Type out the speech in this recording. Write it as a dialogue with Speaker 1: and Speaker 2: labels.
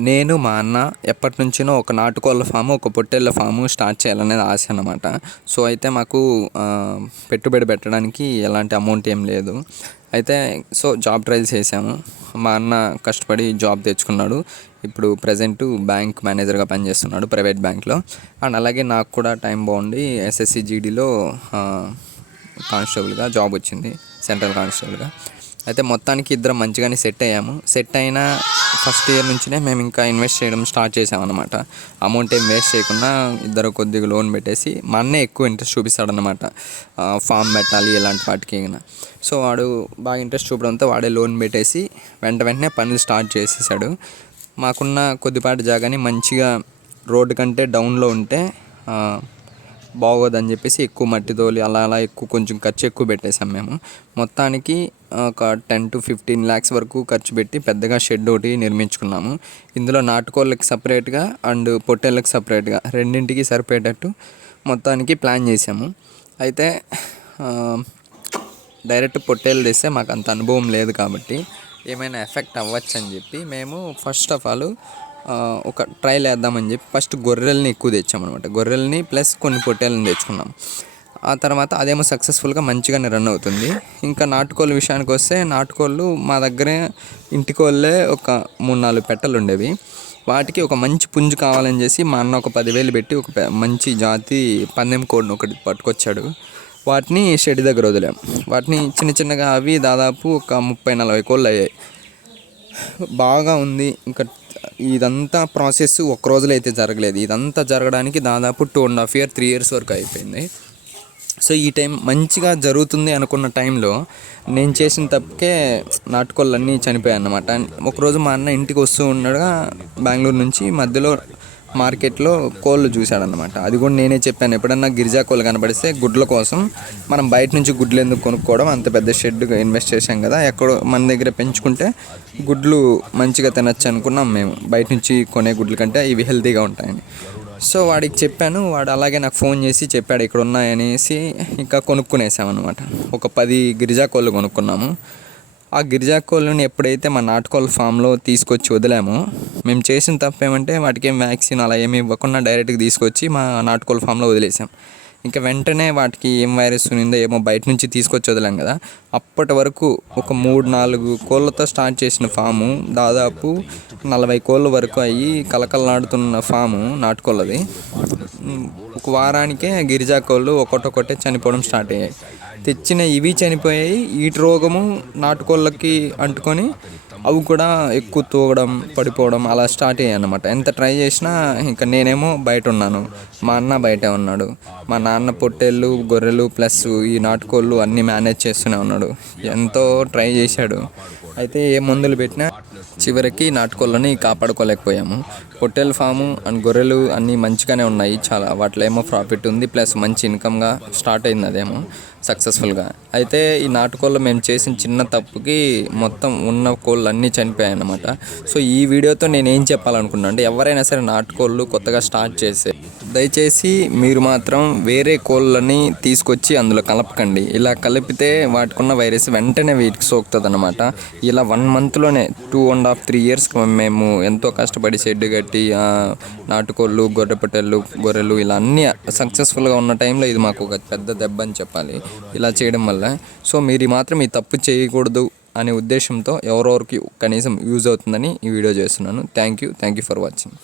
Speaker 1: నేను మా అన్న ఎప్పటి నుంచినో ఒక నాటుకోళ్ళ ఫాము ఒక పొట్టేళ్ళ ఫాము స్టార్ట్ చేయాలనేది ఆశ అన్నమాట సో అయితే మాకు పెట్టుబడి పెట్టడానికి ఎలాంటి అమౌంట్ ఏం లేదు. అయితే సో జాబ్ ట్రయల్స్ చేసాము. మా అన్న కష్టపడి జాబ్ తెచ్చుకున్నాడు. ఇప్పుడు ప్రజెంట్ బ్యాంక్ మేనేజర్గా పనిచేస్తున్నాడు ప్రైవేట్ బ్యాంక్లో. అండ్ అలాగే నాకు కూడా టైం బాగుండి ఎస్ఎస్సి జీడీలో కానిస్టేబుల్గా జాబ్ వచ్చింది సెంట్రల్ కానిస్టేబుల్గా. అయితే మొత్తానికి ఇద్దరం మంచిగానే సెట్ అయ్యాము. సెట్ అయిన ఫస్ట్ ఇయర్ నుంచినే మేము ఇంకా ఇన్వెస్ట్ చేయడం స్టార్ట్ చేసామన్నమాట. అమౌంట్ ఏం వేస్ట్ చేయకుండా ఇద్దరు కొద్దిగా లోన్ పెట్టేసి మా అన్నే ఎక్కువ ఇంట్రెస్ట్ చూపిస్తాడనమాట ఫామ్ పెట్టాలి ఇలాంటి వాటికి సో వాడు బాగా ఇంట్రెస్ట్ చూపడంతో వాడే లోన్ పెట్టేసి వెంట వెంటనే పనులు స్టార్ట్ చేసేసాడు. మాకున్న కొద్దిపాటి జాగాని మంచిగా రోడ్డు కంటే డౌన్లో ఉంటే బాగోదని చెప్పేసి ఎక్కువ మట్టి తోలి అలా అలా ఎక్కువ కొంచెం ఖర్చు ఎక్కువ పెట్టేశాం మేము. మొత్తానికి ఒక టెన్ టు ఫిఫ్టీన్ ల్యాక్స్ వరకు ఖర్చు పెట్టి పెద్దగా షెడ్ ఒకటి నిర్మించుకున్నాము. ఇందులో నాటుకోళ్ళకి సపరేట్గా అండ్ పొట్టేళ్ళకి సపరేట్గా రెండింటికి సరిపోయేటట్టు మొత్తానికి ప్లాన్ చేసాము అయితే డైరెక్ట్ పొట్టేలు తెస్తే మాకు అంత అనుభవం లేదు కాబట్టి ఏమైనా ఎఫెక్ట్ అవ్వచ్చు అని చెప్పి మేము ఫస్ట్ ఆఫ్ ఆల్ ఒక ట్రయల్ వేద్దామని చెప్పి ఫస్ట్ గొర్రెల్ని ఎక్కువ తెచ్చామన్నమాట. గొర్రెల్ని ప్లస్ కొన్ని పొట్టేళ్ళని తెచ్చుకున్నాం. ఆ తర్వాత అదేమో సక్సెస్ఫుల్గా మంచిగానే రన్ అవుతుంది. ఇంకా నాటుకోళ్ళ విషయానికి వస్తే నాటుకోళ్ళు మా దగ్గరే ఇంటికోళ్ళే ఒక మూడు నాలుగు పెట్టలు ఉండేవి. వాటికి ఒక మంచి పుంజు కావాలని చేసి మా అన్న ఒక పదివేలు పెట్టి ఒక పె- మంచి జాతి పందెం కోడిని ఒకటి పట్టుకొచ్చాడు. వాటిని షెడ్ దగ్గర వదిలాం. వాటిని చిన్న చిన్నగా అవి దాదాపు ఒక ముప్పై నలభై కోళ్ళు అయ్యాయి. బాగా ఉంది. ఇంకా ఇదంతా ప్రాసెస్ ఒక రోజులో అయితే జరగలేదు. ఇదంతా జరగడానికి దాదాపు two and half year three years వరకు అయిపోయింది. సో ఈ టైం మంచిగా జరుగుతుంది అనుకున్న టైంలో నేను చేసిన తప్పకే నాటుకోళ్ళన్నీ చనిపోయాయి అన్నమాట ఒకరోజు మా అన్న ఇంటికి వస్తూ ఉండగా బెంగళూరు నుంచి. మధ్యలో మార్కెట్లో కోళ్ళు చూశాడనమాట అది కూడా నేనే చెప్పాను ఎప్పుడన్నా గిరిజా కోళ్ళు కనబడిస్తే గుడ్ల కోసం మనం బయట నుంచి గుడ్లు ఎందుకు కొనుక్కోవడం అంత పెద్ద షెడ్ ఇన్వెస్ట్ చేసాం కదా ఎక్కడో మన దగ్గర పెంచుకుంటే గుడ్లు మంచిగా తినచ్చు అనుకున్నాం మేము. బయట నుంచి కొనే గుడ్ల కంటే ఇవి హెల్తీగా ఉంటాయని. సో వాడికి చెప్పాను వాడు అలాగే నాకు ఫోన్ చేసి చెప్పాడు ఇక్కడ ఉన్నాయనేసి ఇంకా కొనుక్కునేసామన్నమాట. ఒక పది గిరిజా కోళ్ళు కొనుక్కున్నాము. ఆ గిరిజా కోళ్ళని ఎప్పుడైతే మా నాటుకోళ్ళ ఫామ్లో తీసుకొచ్చి వదిలామో మేము చేసిన తప్పు ఏమంటే వాటికి ఏం వ్యాక్సిన్ అలా ఏమి ఇవ్వకుండా డైరెక్ట్గా తీసుకొచ్చి మా నాటుకోళ్ళ ఫామ్లో వదిలేసాం. ఇంకా వెంటనే వాటికి ఏం వైరస్ ఉందో ఏమో బయట నుంచి తీసుకొచ్చి వదిలాం కదా. అప్పటి వరకు ఒక మూడు నాలుగు కోళ్ళతో స్టార్ట్ చేసిన ఫాము దాదాపు నలభై కోళ్ళ వరకు అయ్యి కలకలలాడుతున్న ఫాము నాటుకోళ్ళది. ఒక వారానికే గిరిజా కోళ్ళు ఒకటొకటే చనిపోవడం స్టార్ట్ అయ్యాయి. తెచ్చిన ఇవి చనిపోయాయి. వీటి రోగము నాటుకోళ్ళకి అంటుకొని అవి కూడా ఎక్కువ తూగడం పడిపోవడం అలా స్టార్ట్ అయ్యాయి అనమాట ఎంత ట్రై చేసినా ఇంకా నేనేమో బయట ఉన్నాను. మా అన్న బయటే ఉన్నాడు. మా నాన్న పొట్టేళ్ళు గొర్రెలు ప్లస్ ఈ నాటుకోళ్ళు అన్నీ మేనేజ్ చేస్తూనే ఉన్నాడు. ఎంతో ట్రై చేశాడు. అయితే ఏ మందులు పెట్టినా చివరికి నాటుకోళ్ళని కాపాడుకోలేకపోయాము. పొట్టేల ఫాము అండ్ గొర్రెలు అన్నీ మంచిగానే ఉన్నాయి. చాలా వాటిలో ఏమో ప్రాఫిట్ ఉంది. ప్లస్ మంచి ఇన్కమ్గా స్టార్ట్ అయింది అదేమో సక్సెస్ఫుల్గా. అయితే ఈ నాటుకోళ్ళు మేము చేసిన చిన్న తప్పుకి మొత్తం ఉన్న కోళ్ళు అన్నీ చనిపోయాయి అన్నమాట సో ఈ వీడియోతో నేను ఏం చెప్పాలనుకున్నా అంటే ఎవరైనా సరే నాటుకోళ్ళు కొత్తగా స్టార్ట్ చేసే దయచేసి మీరు మాత్రం వేరే కోళ్ళని తీసుకొచ్చి అందులో కలపకండి. ఇలా కలిపితే వాటికున్న వైరస్ వెంటనే వీటికి సోకుతుంది అనమాట ఇలా one మంత్లోనే two and half three years మేము ఎంతో కష్టపడి షెడ్ కట్టి నాటుకోళ్ళు గొర్రె గొర్రెలు ఇలా అన్నీ సక్సెస్ఫుల్గా ఉన్న టైంలో ఇది మాకు ఒక పెద్ద దెబ్బ అని చెప్పాలి. ఇలా చేయడం వల్ల. సో మీరు మాత్రం ఈ తప్పు చేయకూడదు అనే ఉద్దేశంతో ఎవరెవరికి కనీసం యూజ్ అవుతుందని ఈ వీడియో చేస్తున్నాను. Thank you thank you for watching